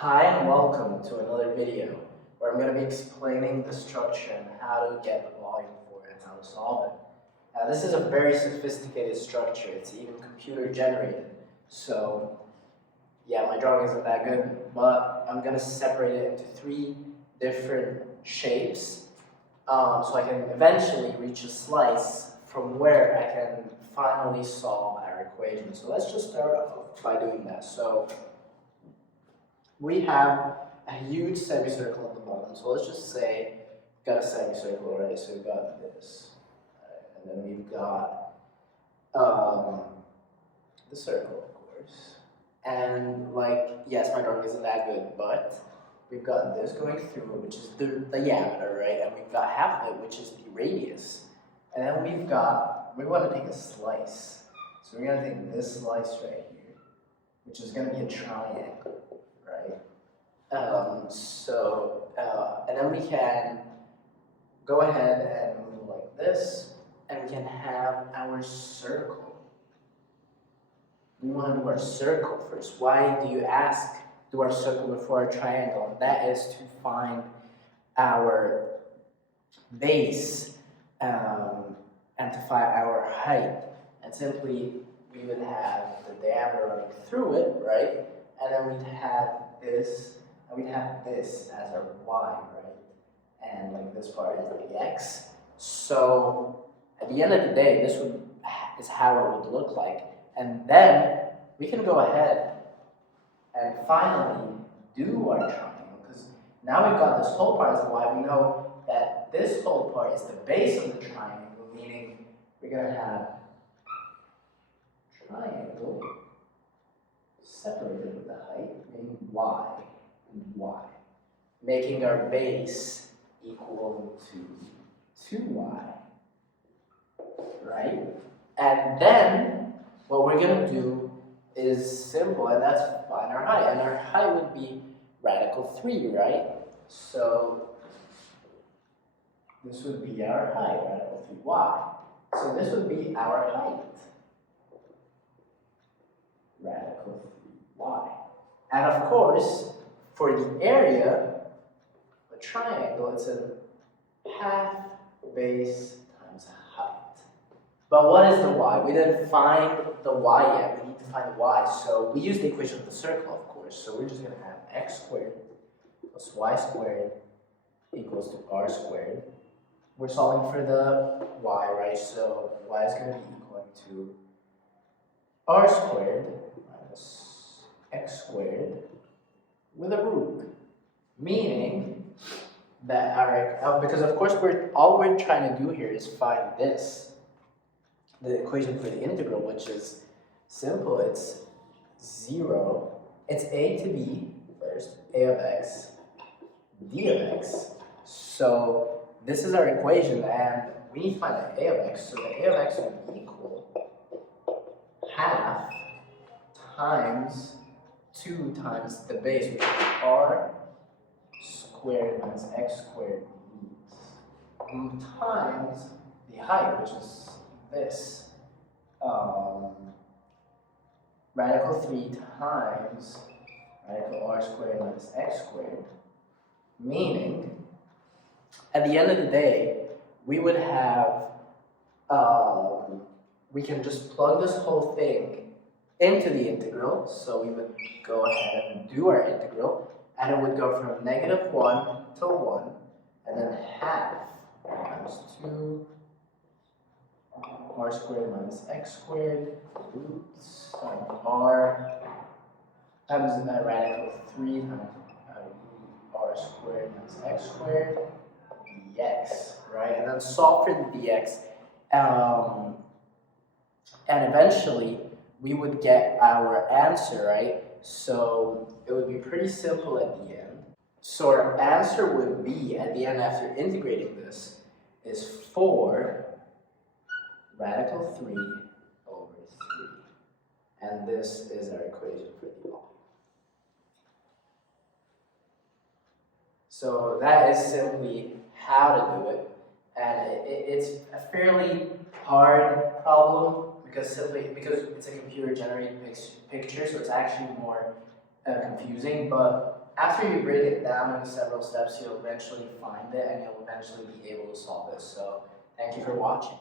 Hi and welcome to another video where I'm going to be explaining the structure and how to get the volume for it and how to solve it. Now this is a very sophisticated structure, it's even computer generated, so yeah, my drawing isn't that good, but I'm going to separate it into three different shapes so I can eventually reach a slice from where I can finally solve our equation. So let's just start off by doing that. So we have a huge semicircle at the bottom, so let's just say we've got a semicircle, right? So we've got this, right? And then we've got the circle, of course. And yes, my drawing isn't that good, but we've got this going through it, which is the diameter, right? And we've got half of it, which is the radius. And then we want to take a slice. So we're going to take this slice right here, which is going to be a triangle. Right? And then we can go ahead and move like this, and we can have our circle. We want to do our circle first. Why do you ask, do our circle before our triangle? That is to find our base and to find our height. And simply, we would have the diameter running through it, right? And then we'd have this, and we'd have this as our y, right? And this part is the x. So at the end of the day, this is how it would look like. And then we can go ahead and finally do our triangle, because now we've got this whole part as the y. We know that this whole part is the base of the triangle, meaning we're going to have triangle separated with the height, meaning y and y, making our base equal to 2y, right? And then what we're going to do is simple, and that's find our height. And our height would be radical 3, right? So this would be our height, radical 3y. So this would be our height, radical 3y. And of course, for the area, a triangle, it's a half base times height. But what is the y? We didn't find the y yet. We need to find the y. So we use the equation of the circle, of course. So we're just going to have x squared plus y squared equals to r squared. We're solving for the y, right? So y is going to be equal to r squared minus x squared with a root, meaning that because of course all we're trying to do here is find this, the equation for the integral, which is simple. It's 0. It's a to b first, a of x, d of x. So this is our equation, and we need to find the a of x. So the a of x would equal half times 2 times the base, which is r squared minus x squared times the height, which is this, radical 3 times radical r squared minus x squared, meaning at the end of the day, we would have, we can just plug this whole thing into the integral. So we would go ahead and do our integral, and it would go from negative 1 to 1, and then half times 2 r squared minus x squared roots of r times radical 3 times r squared minus x squared dx, right? And then solve for the dx, and eventually we would get our answer, right? So it would be pretty simple at the end. So our answer would be, at the end after integrating this, is 4 radical 3 over 3. And this is our equation for the volume. So that is simply how to do it. And it's a fairly hard problem, because it's a computer generated picture, so it's actually more confusing, but after you break it down into several steps, you'll eventually find it and you'll eventually be able to solve it. So thank you for watching.